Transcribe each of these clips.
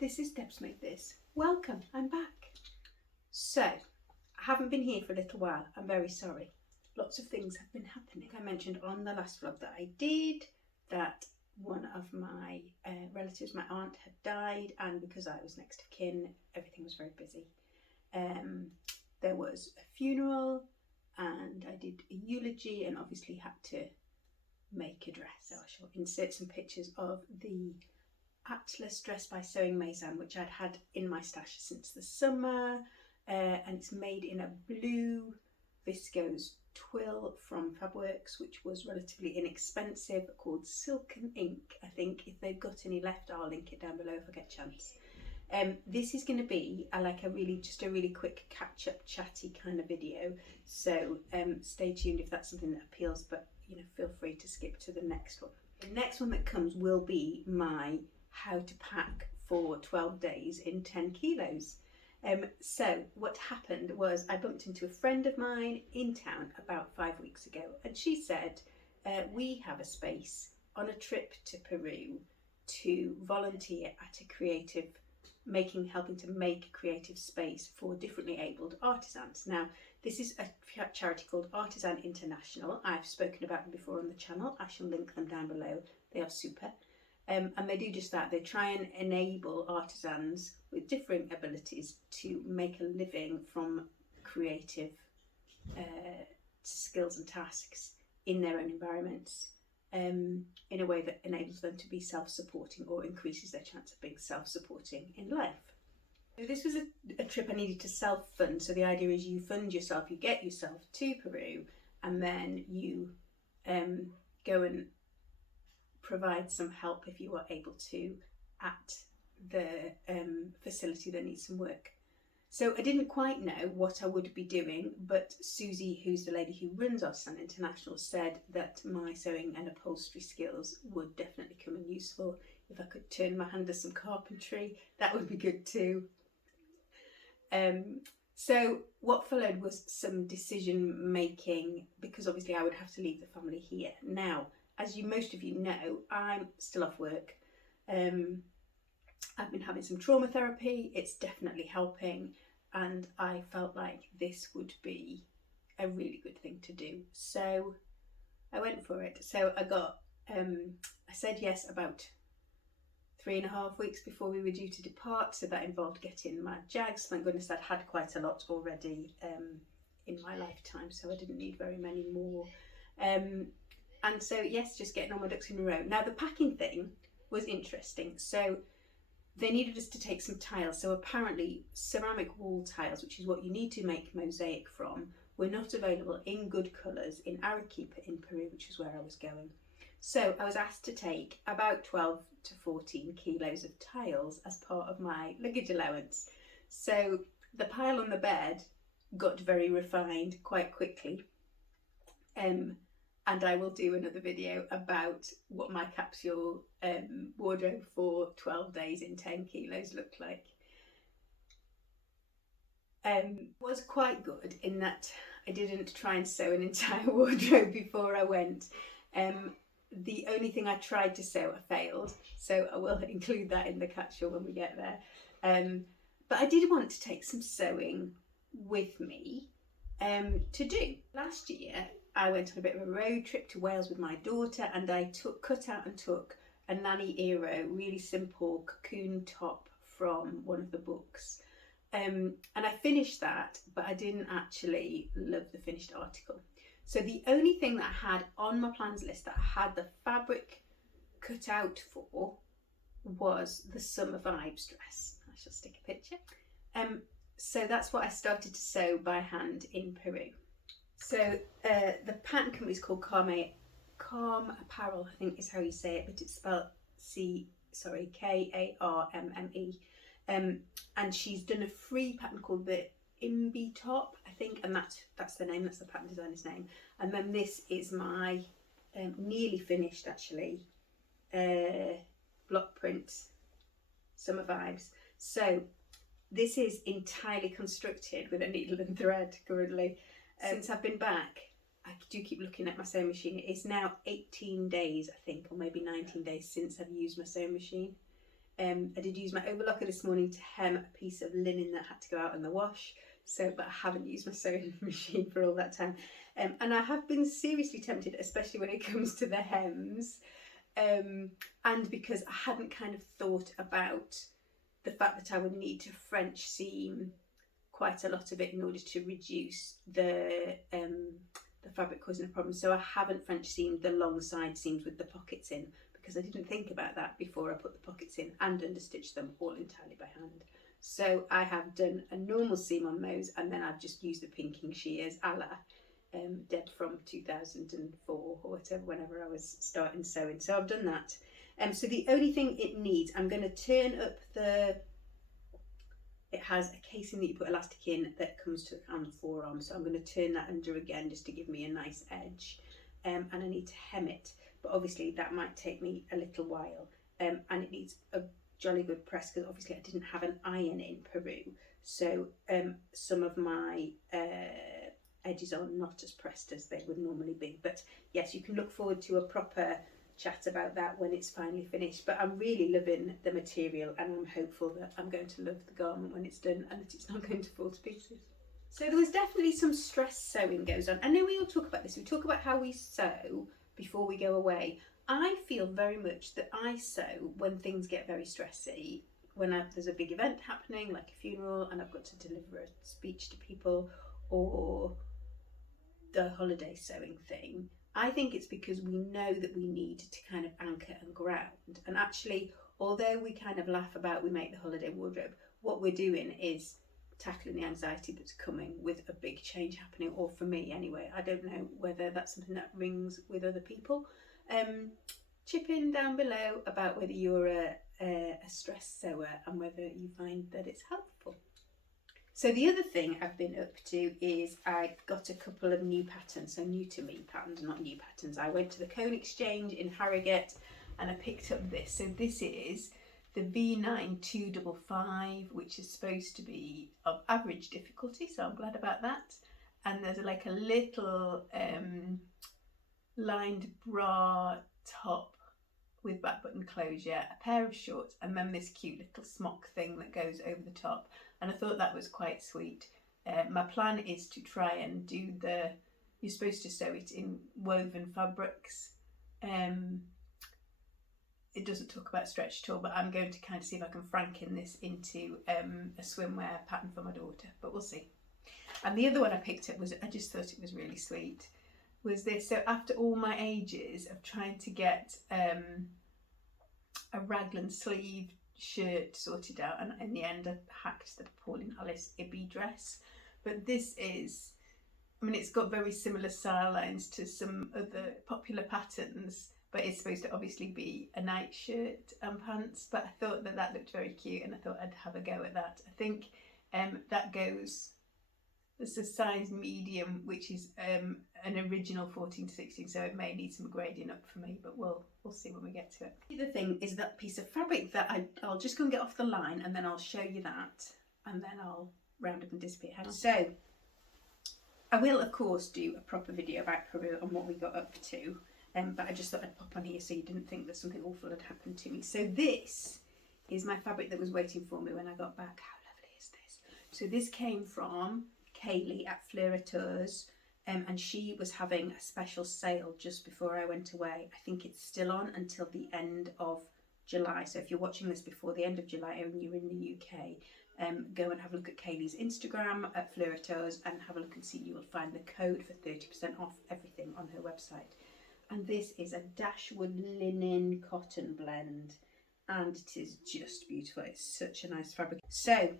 this is Deb's Made This. Welcome, I'm back. So, I haven't been here for a little while, I'm very sorry. Lots of things have been happening. I mentioned on the last vlog that I did that one of my relatives, my aunt, had died, and because I was next of kin, everything was very busy. There was a funeral and I did a eulogy and obviously had to make a dress. So I shall insert some pictures of the Atlas dress by Sewing Masin, which I'd had in my stash since the summer, and it's made in a blue viscose twill from Fabworks, which was relatively inexpensive, called Silken Ink. I think if they've got any left, I'll link it down below if I get a chance. This is going to be a really quick catch-up chatty kind of video, so stay tuned if that's something that appeals, but feel free to skip to the next one. The next one that comes will be my how to pack for 12 days in 10 kilos. So what happened was I bumped into a friend of mine in town about 5 weeks ago, and she said we have a space on a trip to Peru to volunteer at a helping to make a creative space for differently abled artisans. Now, this is a charity called Artizan International. I've spoken about them before on the channel. I shall link them down below. They are super. And they do just that. They try and enable artisans with differing abilities to make a living from creative skills and tasks in their own environments, in a way that enables them to be self-supporting or increases their chance of being self-supporting in life. So this was a trip I needed to self-fund. So the idea is you fund yourself, you get yourself to Peru, and then you go and provide some help if you are able to at the facility that needs some work. So I didn't quite know what I would be doing, but Susie, who's the lady who runs Artizan International, said that my sewing and upholstery skills would definitely come in useful. If I could turn my hand to some carpentry, that would be good too. So what followed was some decision making, because obviously I would have to leave the family here. Now, as most of you know, I'm still off work. I've been having some trauma therapy. It's definitely helping, and I felt like this would be a really good thing to do. So I went for it. So I said yes about 3.5 weeks before we were due to depart. So that involved getting my Jags. Thank goodness I'd had quite a lot already in my lifetime, so I didn't need very many more. And so, yes, just getting all my ducks in a row. Now, the packing thing was interesting. So they needed us to take some tiles. So apparently ceramic wall tiles, which is what you need to make mosaic from, were not available in good colours in Arequipa in Peru, which is where I was going. So I was asked to take about 12 to 14 kilos of tiles as part of my luggage allowance. So the pile on the bed got very refined quite quickly. And I will do another video about what my capsule wardrobe for 12 days in 10 kilos looked like. Was quite good in that I didn't try and sew an entire wardrobe before I went. The only thing I tried to sew, I failed, so I will include that in the capsule when we get there. But I did want to take some sewing with me to do. Last year, I went on a bit of a road trip to Wales with my daughter, and I cut out and took a Nani Iro really simple cocoon top from one of the books. And I finished that, but I didn't actually love the finished article. So the only thing that I had on my plans list that I had the fabric cut out for was the Summer Vibes dress. I shall stick a picture. So that's what I started to sew by hand in Peru. So the pattern company is called Calm Apparel, I think is how you say it, but it's spelled Karmme. And she's done a free pattern called the Imbi top, I think, and that's the name, that's the pattern designer's name. And then this is my nearly finished actually block print Summer Vibes. So this is entirely constructed with a needle and thread currently. Since I've been back, I do keep looking at my sewing machine. It is now 18 days, I think, or maybe 19 days since I've used my sewing machine. I did use my overlocker this morning to hem a piece of linen that had to go out in the wash. So, but I haven't used my sewing machine for all that time. And I have been seriously tempted, especially when it comes to the hems. And because I hadn't kind of thought about the fact that I would need to French seam quite a lot of it in order to reduce the fabric causing a problem. So I haven't French seamed the long side seams with the pockets in, because I didn't think about that before I put the pockets in, and understitched them all entirely by hand. So I have done a normal seam on those, and then I've just used the pinking shears a la Deb from 2004 or whatever, whenever I was starting sewing. So I've done that. So the only thing it needs, I'm going to turn up it has a casing that you put elastic in that comes to on the forearm, so I'm going to turn that under again just to give me a nice edge, and I need to hem it, but obviously that might take me a little while, and it needs a jolly good press, because obviously I didn't have an iron in Peru, so some of my edges are not as pressed as they would normally be. But yes, you can look forward to a proper chat about that when it's finally finished. But I'm really loving the material, and I'm hopeful that I'm going to love the garment when it's done and that it's not going to fall to pieces. So there was definitely some stress sewing goes on. I know we all talk about this. We talk about how we sew before we go away. I feel very much that I sew when things get very stressy, when there's a big event happening, like a funeral, and I've got to deliver a speech to people, or the holiday sewing thing. I think it's because we know that we need to kind of anchor and ground. And actually, although we kind of laugh about we make the holiday wardrobe, what we're doing is tackling the anxiety that's coming with a big change happening, or for me anyway. I don't know whether that's something that rings with other people. Chip in down below about whether you're a stress sewer and whether you find that it's helpful. So the other thing I've been up to is I got a couple of new patterns, so new to me patterns, not new patterns. I went to the Cone Exchange in Harrogate and I picked up this. So this is the V9 255, which is supposed to be of average difficulty, so I'm glad about that. And there's like a little lined bra top with back button closure, a pair of shorts, and then this cute little smock thing that goes over the top. And I thought that was quite sweet. My plan is to try and do you're supposed to sew it in woven fabrics. It doesn't talk about stretch at all, but I'm going to kind of see if I can franken this into a swimwear pattern for my daughter, but we'll see. And the other one I picked up I just thought it was really sweet, was this. So after all my ages of trying to get a raglan sleeve shirt sorted out, and in the end I hacked the Masin Atlas Ibby dress, but this is, I mean, it's got very similar style lines to some other popular patterns, but it's supposed to obviously be a night shirt and pants, but I thought that looked very cute and I thought I'd have a go at that. I think that goes, it's a size medium, which is an original 14 to 16, so it may need some grading up for me, but we'll see when we get to it. The other thing is that piece of fabric that I'll just go and get off the line, and then I'll show you that, and then I'll round up and disappear. So I will of course do a proper video about Peru and what we got up to, but I just thought I'd pop on here so you didn't think that something awful had happened to me. So this is my fabric that was waiting for me when I got back. How lovely is this? So this came from Kaylee at Fleur, and she was having a special sale just before I went away. I think it's still on until the end of July, so if you're watching this before the end of July and you're in the UK, go and have a look at Kaylee's Instagram at Fleur and have a look and see. You will find the code for 30% off everything on her website. And this is a Dashwood linen cotton blend, and it is just beautiful. It's such a nice fabric. So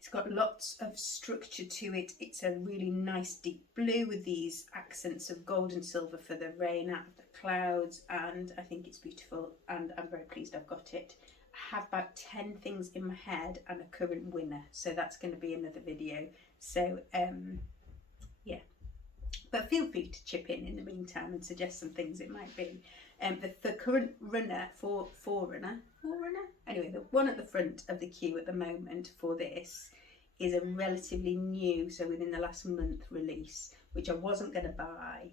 it's got lots of structure to it. It's a really nice deep blue with these accents of gold and silver for the rain out of the clouds, and I think it's beautiful and I'm very pleased I've got it. I have about 10 things in my head and a current winner, so that's going to be another video. So yeah, but feel free to chip in the meantime and suggest some things it might be. The current runner forerunner, anyway, the one at the front of the queue at the moment for this is a relatively new, so within the last month release, which I wasn't going to buy,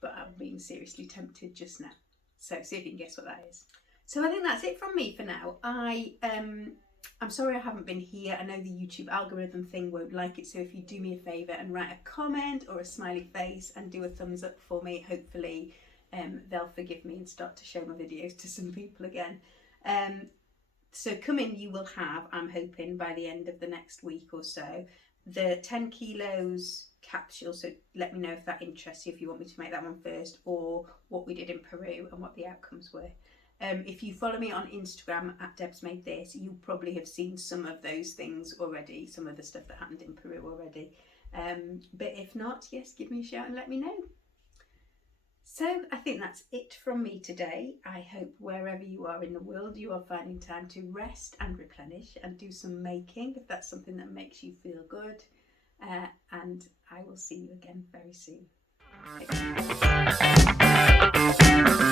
but I'm being seriously tempted just now. So see if you can guess what that is. So I think that's it from me for now. I'm sorry I haven't been here. I know the YouTube algorithm thing won't like it, so if you do me a favour and write a comment or a smiley face and do a thumbs up for me, hopefully they'll forgive me and start to show my videos to some people again. So coming, you will have, I'm hoping by the end of the next week or so, the 10 kilos capsule. So let me know if that interests you, if you want me to make that one first, or what we did in Peru and what the outcomes were. If you follow me on Instagram at Deb's Made This, you probably have seen some of those things already, some of the stuff that happened in Peru already. But if not, yes, give me a shout and let me know. So I think that's it from me today. I hope wherever you are in the world, you are finding time to rest and replenish and do some making, if that's something that makes you feel good. And I will see you again very soon. Take care.